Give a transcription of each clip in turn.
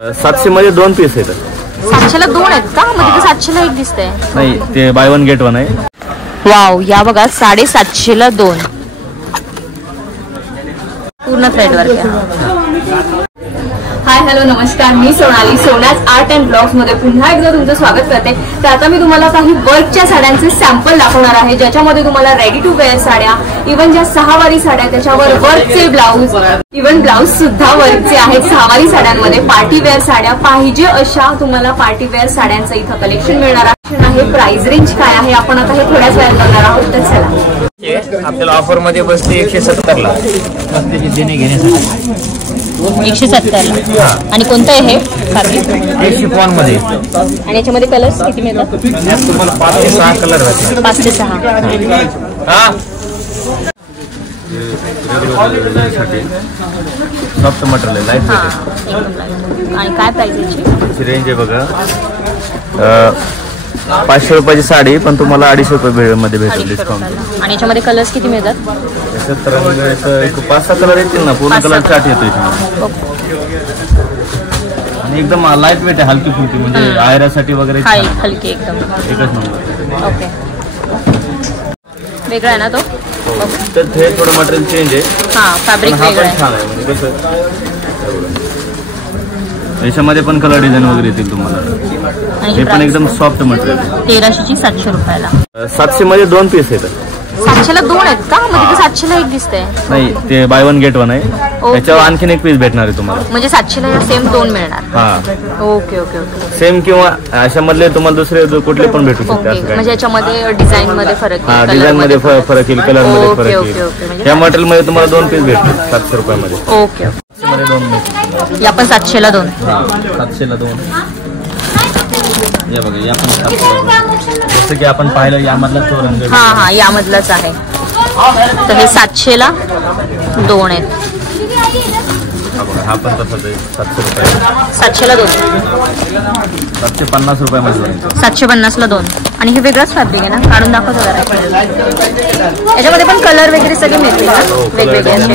700 मध्ये 2 पीस आहेत. 700 ला 2 आहेत का? म्हणजे 700 ला 1 दिसतंय. नाही, ते बाय 1 गेट 1 आहे. वाव, या बघा 750 ला 2 पूर्ण थ्रेड वर्क. हाय हॅलो नमस्कार, मी सोनाली, सोनाज आर्ट अँड ब्लॉग्स मध्ये पुन्हा एकदा तुमचं स्वागत करते. तर आता मी तुम्हाला काही वर्कच्या साड्यांचे सॅम्पल दाखवणार आहे, ज्याच्यामध्ये तुम्हाला रेडी टू वेअर साड्या, इव्हन ज्या 6 वारी साड्या त्याच्यावर वर्कचे ब्लाऊज, इव्हन ब्लाऊज सुद्धा वर्कचे आहेत. 6 वारी साड्यांमध्ये पार्टी वेअर साड्या, पाहिजे अशा तुम्हाला पार्टी वेअर साड्यांचं इथं कलेक्शन मिळणार आहे. प्राइस रेंज काय आहे आपण आता हे थोड्याच वेळात बघणार आहोत. तर चला, आपल्याला ऑफर मध्ये बसते 170 ला देणे घेण्यासाठी. 170 ला. आणि कोणतं आहे हे फॅब्रिक? शिफॉन मध्ये. आणि याच्यामध्ये कलर्स किती मिळतात? तुम्हाला 5 ते 6 कलर आहेत. 5 ते 6. हा, सॉफ्ट मटेरियल लाईट वेट. आणि काय प्राइस याची? रेंज आहे बघा 500 रुपयाची साडी, पण तुम्हाला 250 रुपये मध्ये भेटेल डिस्काउंट. आणि याच्यामध्ये कलर्स किती मिळतात? 5-6 कलर येतील ना, पूर्ण कलर चार्ट येतो इथे. आणि एकदम लाईट वेट आहे, हलकी फुलकी, म्हणजे आयरासाठी वगैरे हलकी एकदम एकच नंबर. ओके, वेगळा आहे ना तो? तर हे थोडं मटेरियल चेंज आहे. हा, फॅब्रिक वेगळं आहे. छान आहे, म्हणजे कसं याच्यामध्ये पण कलर डिझाईन वगैरे येतील तुम्हाला. हे पण एकदम सॉफ्ट मटेरियल. 1300 ची 700 रुपयाला. 700 मध्ये 2 पीस आहेत. 700 ला 2 आहेत का? म्हणजे 700 ला 1 दिसतंय. नाही, ते बाय 1 गेट 1 आहे. त्याच्यावर आणखीन 1 पीस भेटणार आहे तुम्हाला. म्हणजे 700 ला सेम 2 मिळणार. हा, ओके ओके ओके. सेम किंवा अशा मधले तुम्हाला दुसरे कुठले पण भेटू शकते. म्हणजे याच्यामध्ये डिझाइन मध्ये फरक आहे. डिझाइन मध्ये फरक येईल, कलर मध्ये फरक येईल. या मटेरियल मध्ये तुम्हाला 2 पीस भेटतील 700 रुपयामध्ये. ओके. या पण 700 ला 2. 700 ला 2. या बघा, या पण जसं की आपण पाहिलं यामधला तो रंग. हा, यामधलाच आहे. तर हे 700 ला 2 आहेत. हा पण तसंच आहे, 700 रुपये. 700 ला 2. 750 रुपयामध्ये. 750 ला 2. आणि हे वेगळंच फॅब्रिक आहे ना? काढून दाखवतो जरा. याच्यामध्ये पण कलर वगैरे सगळे मिळतील ना, वेगवेगळे असे.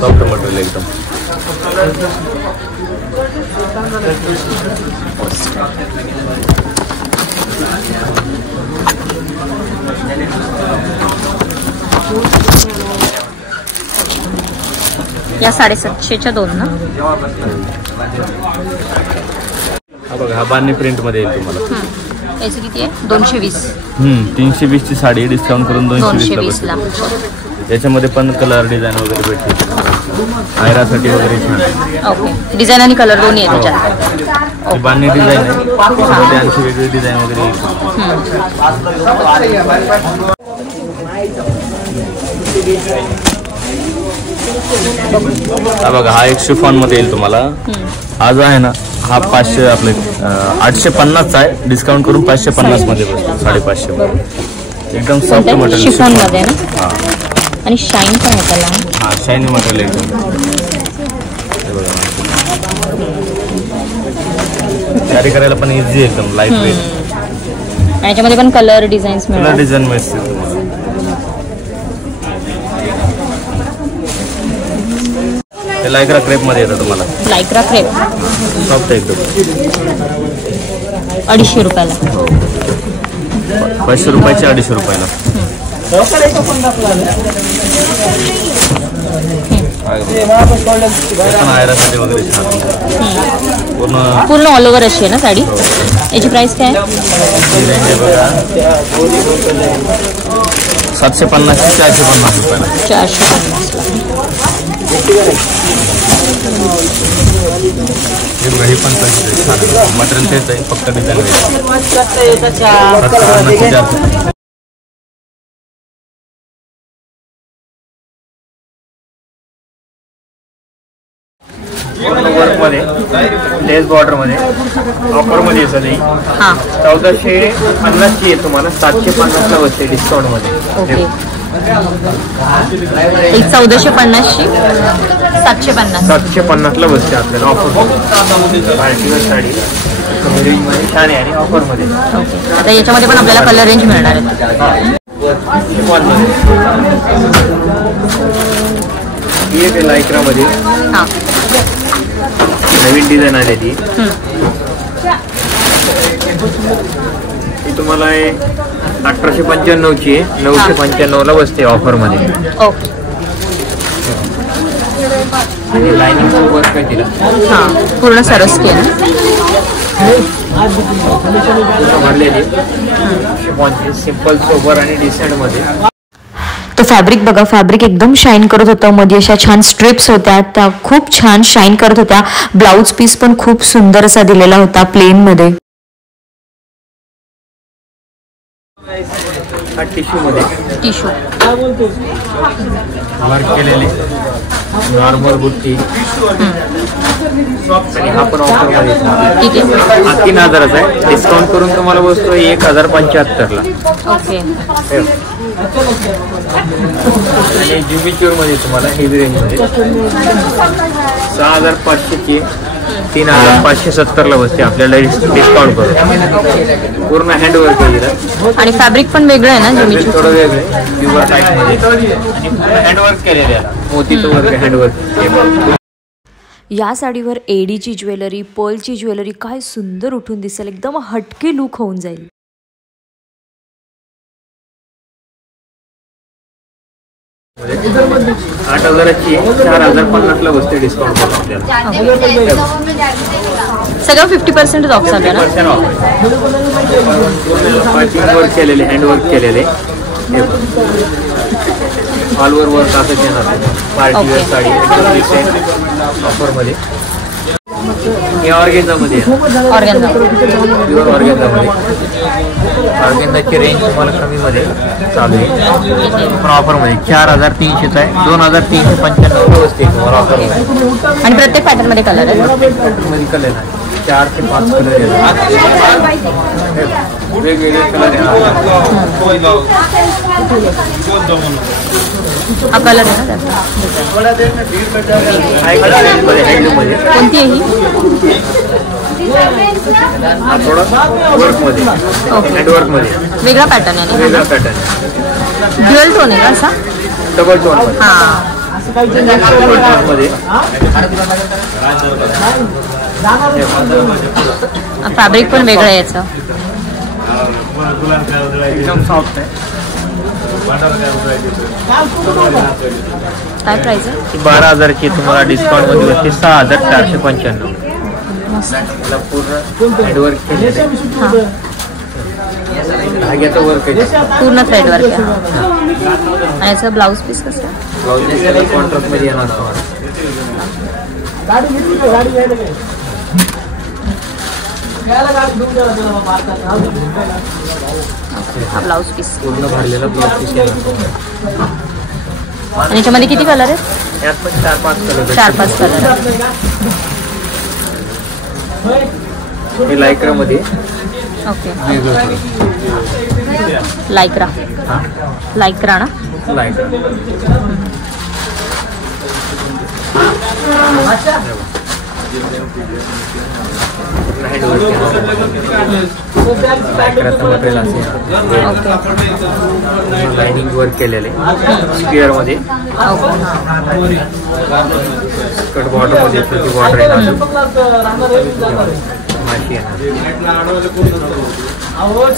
सॉफ्ट मटेरियल एकदम. या 750च्या 2 ना? हा बघा, हा बांधणी प्रिंट मध्ये येईल तुम्हाला. याचं किती आहे? 220. 320 ची साडी डिस्काउंट करून 220 ला. याच्यामध्ये पण कलर डिझाईन वगैरे भेटते, आयरासाठी वगैरे छान. ओके, डिझाईन आणि कलर दोन्ही आहे त्याच्यात. बांधणी डिझाईन आहे, आणखी वेगळी डिझाईन वगैरे येईल. हा बघा, हा एक शिफॉन मध्ये येईल तुम्हाला. हा जो आहे ना, हा 500 आपले 850चा आहे, डिस्काउंट करून 550 मध्ये बसतो. 550. एकदम सॉफ्ट मटेरियल शिफॉन मध्ये ना. आणि शाईन पण आहे त्याला. हा, शाईनी मटेरियल एकदम. कॅरी करायला पण इझी, एकदम लाईट वेट. आणि याच्यामध्ये पण कलर डिझाईन्स मिळतात. कलर डिझाईन मिळते तुम्हाला. हे लायक्रा क्रेप मध्ये येतं तुम्हाला. लायक्रा क्रेप सॉफ्ट एकदम. 250 रुपयाला. 500 रुपयाचे 250 रुपयाला. आयरासाठी वगैरे पूर्ण ऑल ओव्हर अशी आहे ना साडी. याची प्राइस काय? 750 ते 450 रुपयाला. 450 ला. हे पण मटेरियल तेच आहे, फक्त डिझाईन. वर्क मध्ये लेस बॉर्डर मध्ये ऑफर मध्ये येतं नाही. 1450 ची आहे तुम्हाला, 750 ला बसते डिस्काउंट मध्ये. 1450 ची 750 ला बसते आपल्याला ऑफर. साडी छान आहे आणि ऑफर मध्ये. आता याच्यामध्ये पण आपल्याला कलर रेंज मिळणार आहे. ही एक लायक्रा मध्ये हां नवीन डिझाईन आलेली. ही तुम्हाला 1895 ची आहे, 995 ला बसते ऑफर मध्ये. ओके. लाइनिंग वर्क आहे तिला. हां पूर्ण सरस केलं भरलेली सिंपल सोबर आणि डिसेंट मध्ये. तो फॅब्रिक बघा, फॅब्रिक एकदम शाईन करत होता. मध्ये अशा छान स्ट्रिप्स होत्या, त्या खूप छान शाईन करत होत्या. ब्लाउज पीस पण खूप सुंदर असा दिलेला होता प्लेन मध्ये. टिश्यू मध्ये टिश्यू वर्क केलेले नॉर्मल बुट्टी आणि हा पण ऑफर मध्ये. ठीक आहे. हा 3000चा आहे, डिस्काउंट करून तुम्हाला बसतो 1075 ला. ओके. आणि ज्युबिच्युअर मध्ये तुम्हाला हेवी रेंज मध्ये 6500 ची 3570 ला बसते आपल्याला डिस्काउंट करून. पूर्ण हँडवर्क आहे. आणि फॅब्रिक पण वेगळं आहे ना जिमीचू? थोडं वेगळं प्युअर टाईप मध्ये आणि हँडवर्क केलेलं आहे. मोतीचं वर्क हँडवर्क. या साडीवर एडीची ज्वेलरी, पर्लची ज्वेलरी काय सुंदर उठून दिसेल. एकदम हटके लुक होऊन जाईल. मध्ये 8000ची 4050 ला बसते डिस्काउंट करून आपल्याला. सगळं 50% ऑफ झालं ना? पार्किंग वर्क केलेले, हँडवर्क केलेले, ऑल ओव्हर वर्क असं येणार. पार्टीवेअर साडी ऑफर मध्ये. हे ऑर्गेन्झामध्ये ऑर्गेन्झा प्युअर ऑर्गेन्झामध्ये. ऑर्गेन्झाची रेंज तुम्हाला कमी मध्ये चालू आहे पण ऑफर मध्ये 4300 आहे. 2395 वस्तू तुम्हाला ऑफर मध्ये. आणि प्रत्येक पॅटर्न मध्ये कलर आहे. पॅटर्न मध्ये कलर आहे 4 ते 5 कलर आहेत. वेगवेगळे कलर आहेत. हा कलर आहे ना कोणती आहे ही? हा थोडा वर्क मध्ये, हँडवर्क मध्ये वेगळा पॅटर्न आहे. वेगळा पॅटर्न. ड्युअल टोन आहे का असा? डबल टोन मध्ये. हां डबल टोन मध्ये. फॅब्रिक पण वेगळं आहे याचं. एकदम सॉफ्ट आहे. काय प्राइस आहे? 12000ची तुम्हाला डिस्काउंट मध्ये बसते 6495. पूर्ण हँडवर्क केलेलं आहे. धाग्याचं वर्क आहे. पूर्ण थ्रेड वर्क आहे. आणि याचं ब्लाऊज पीस कसं? ब्लाउज कॉन्ट्रास्ट मध्ये येणार तुम्हाला. हा ब्लाऊज पीस. पूर्ण भरलेला ब्लाउज पीस येणार. आणि याच्यामध्ये किती कलर आहेत? यात पण 4-5 कलर. 4-5 कलर. हे लायक्रा मध्ये. ओके. लायक्रा. लायक्रा ना? लायक्रा. लाइनिंग वर्क केलेले स्क्वेअर मध्ये. कट बॉर्डर मध्ये छोटी बॉर्डर आहे.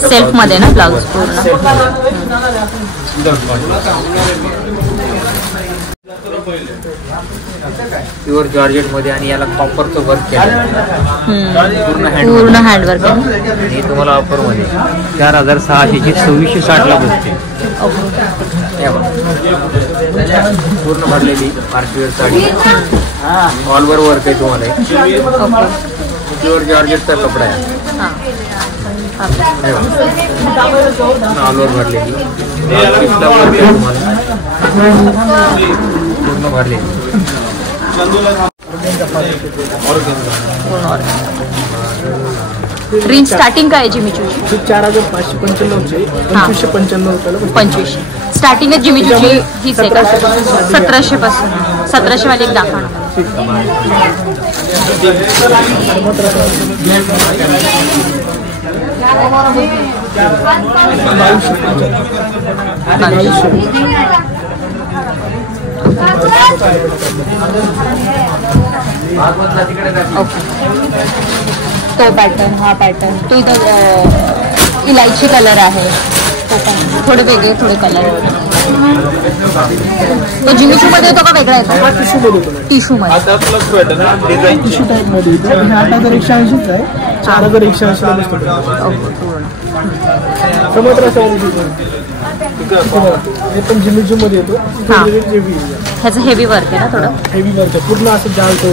सेल्फ मध्ये ना ब्लाउज पूर्ण. प्युअर जॉर्जेट मध्ये आणि याला कॉपरचं वर्क केलं. पूर्ण हँडवर्क आहे. आणि तुम्हाला ऑफर मध्ये 4600ची 2660 ला बसते. पूर्ण भरलेली party wear sari. All over work आहे तुम्हाला. प्युअर जॉर्जेटचा कपडा आहे. ऑल ओव्हर भरलेली पूर्ण भरलेली. रेंज स्टार्टिंग काय आहे जिमीचूची? 4595 2595 रुपयाला. 25 स्टार्टिंग आहे जिमीचूची हीच आहे का? 1700 पासून. 1700 वाली एक दाखवा. तो पॅटर्न, हा पॅटर्न, तो इथं इलायची कलर आहे, तो पण थोडे वेगळे थोडे कलर. तो जिमिचू मध्ये येतो का वेगळा येतो? टिश्यू मध्ये. टिश्यू टाईप मध्ये 8,180 आहे, 4,180 ला बसतो. हे पण जिमिचू मध्ये येतो. ह्याचं हेवी वर्क आहे ना, थोडं हेवी वर्क आहे, पूर्ण असं जाळतो.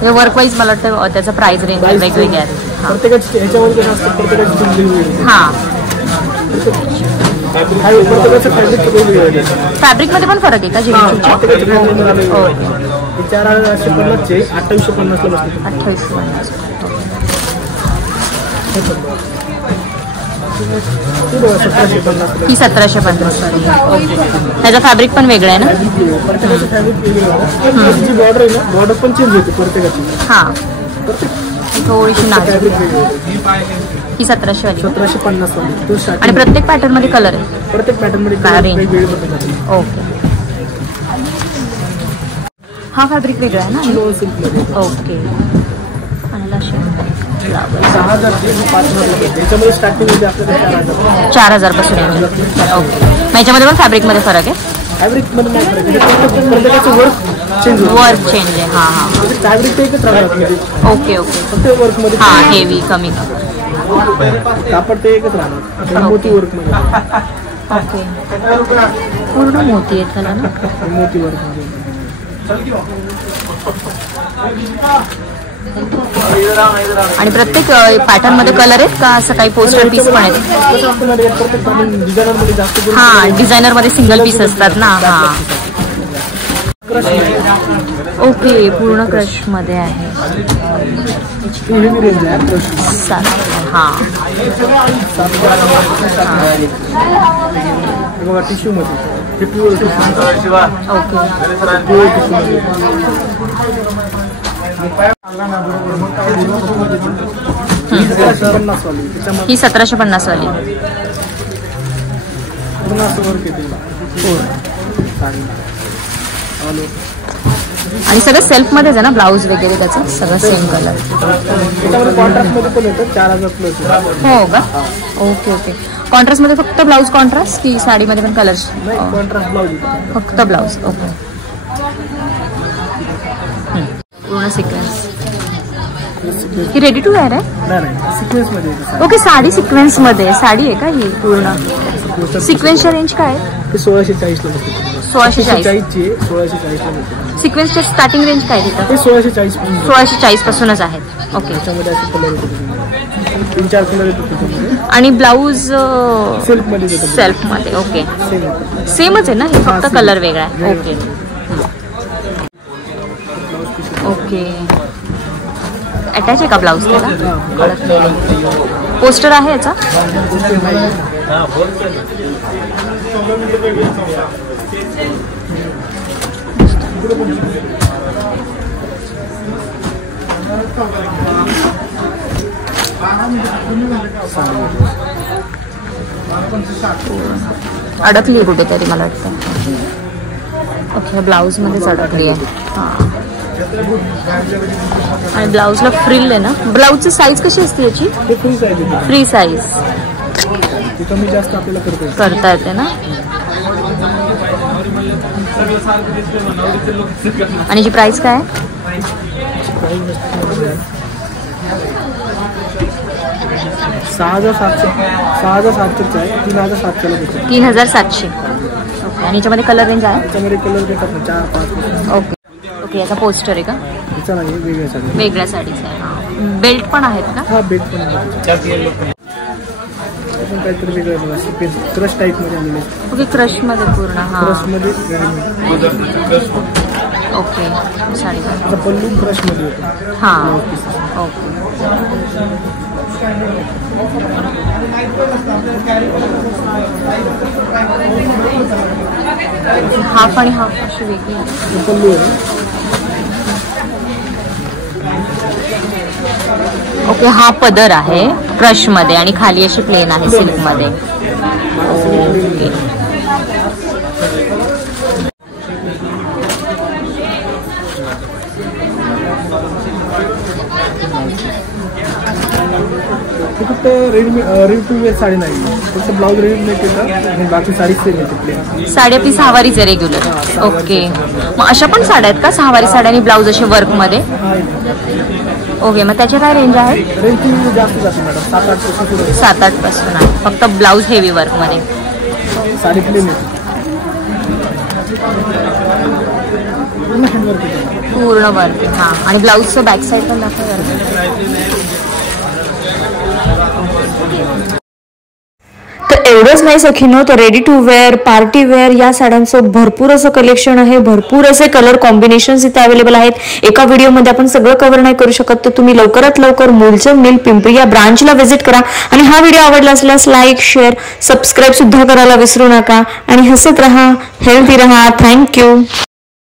हे वर्क वाईज मला वाटतं त्याचं प्राइस रेंज वेगवेगळे आहे. प्रत्येकाची ह्याच्यावर कसं असतं, प्रत्येकाची हां. प्रत्येकाचं फॅब्रिक वेगवेगळं. फॅब्रिक मध्ये पण फरक आहे का जिमिचूच्या? 4,850 2850 ला बसतो. 2850. ही 1750. ओके. त्याचं फॅब्रिक पण वेगळं आहे ना? प्रत्येकाचं फॅब्रिक वेगळं. बॉर्डर आहे ना, बॉर्डर पण चेंज होते प्रत्येकाची. हां, थोडीशी नाजूक. ही 1700 वाली. 1750. आणि प्रत्येक पॅटर्न मध्ये कलर आहे? प्रत्येक पॅटर्न मध्ये ओके. हा फॅब्रिक वेगळा आहे ना? ओके. आणि 4,000 पासून. ओके. याच्यामध्ये पण फॅब्रिक मध्ये फरक आहे? फॅब्रिक मध्ये प्रत्येकाचं वर्क चेंज आहे. हां हां. फॅब्रिक ते एकच राहणार. Okay okay. फक्त वर्क मध्ये हां, हेवी कमी कापड ते एकच राहणार. मोती वर्क मध्ये. ओके. पूर्ण मोती आहे त्याला ना, मोती वर्क मध्ये. आणि प्रत्येक पॅटर्न मध्ये कलर आहेत का? असं काही पोस्टर पीस पण आहेत? हां, डिझायनर मध्ये सिंगल पीस असतात ना. हां, ओके. पूर्ण क्रश मध्ये आहे. हां, टिश्यू मध्ये. ओके. ही 1750 वाली. आणि सगळं सेल्फ मध्येच आहे ना, ब्लाऊज वगैरे त्याचं सगळं सेम कलर. कॉन्ट्रास्ट मध्ये पण येतं. 4,000 प्लस. हो का? Okay okay. कॉन्ट्रास्ट मध्ये फक्त ब्लाऊज कॉन्ट्रास्ट की साडीमध्ये पण कलर? Contrast blouse. फक्त ब्लाऊज. ओके. पूर्ण सिक्वेन्स. ही रेडी टू वेअर आहे? सिक्वेन्स मध्ये. ओके. साडी सिक्वेन्स मध्ये. साडी आहे का ही पूर्ण? सिक्वेन्सच्या रेंज काय आहे? 1640 ला बसते. 1640 ची 1640 ला बसते. सिक्वेन्सची स्टार्टिंग रेंज काय तिथं? 1640 पासूनच आहेत. ओके. त्याच्यामध्ये असे कलर येतो. 3-4 कलर येतो. आणि ब्लाऊज सेल्फ मध्ये येतो. सेल्फ मध्ये. ओके. सेमच आहे ना, हे फक्त कलर वेगळा आहे. Okay okay. अटॅच आहे का ब्लाऊज त्याला? पोस्टर आहे याचा? अडकली कुठेतरी मला वाटतं. ओके. ब्लाऊज मध्येच अडकली आहे. हां. आणि ब्लाऊजला फ्रिल आहे ना. ब्लाऊजची साईज कशी असते याची? Free size. कमी जास्त आपल्याला करता येते ना. आणि याची प्राइस काय आहे? 6,700 आहे. 3,700 ला बसते. 3,700. ओके. आणि याच्यामध्ये कलर रेंज आहे? याच्यामध्ये कलर देतात 4-5. Okay okay. याचा पोस्टर आहे का? वेगळ्या साडीचा आहे. बेल्ट पण आहेत का? हा, बेल्ट पण काहीतरी वेगळं. क्रश टाईप मध्ये आलेले. ओके. क्रश मध्ये पूर्ण. हा, क्रश मध्ये. ओके. साडी पल्लू क्रश मध्ये होतो. हा. ओके. हाफ आणि हाफ अशी वेगळी पल्लू आहे. ओके, हा पदर आहे क्रश मध्ये आणि खाली अशी प्लेन आहे सिल्क मध्ये. ओके. फक्त रेडी टू वेअर साडी नाही, फक्त ब्लाऊज रेडीमेड येतं आणि बाकी साडी सेम येते. साड्या पीस सहावारीच आहे रेग्युलर. ओके, मग अशा पण साड्या आहेत का सहावारी साड्या आणि ब्लाऊज असे वर्क मध्ये? ओके, मग त्याच्या काय रेंज आहे? रेंज जास्त जाते मॅडम, 7-8 7-8 पासून आहे. फक्त ब्लाऊज हेवी वर्क मध्ये. साडी प्लेन येते, पूर्ण वर्क. हा, आणि ब्लाऊजचं बॅक साईड पण दाखवा. तर एवढंच नाही सखीनो, तर ready to wear, party wear या साड्यांचं भरपूर असं कलेक्शन आहे. भरपूर असे कलर कॉम्बिनेशन्स इथे अवेलेबल आहेत. एका व्हिडिओमध्ये आपण सगळं कव्हर नाही करू शकत, तर तुम्ही लवकरात लवकर मूलचंद मिल पिंपरी या ब्रांचला व्हिजिट करा. आणि हा व्हिडिओ आवडला असल्यास लाईक, शेअर, सबस्क्राईब सुद्धा करायला विसरू नका. आणि हसत राहा, हेल्दी राहा. थँक्यू.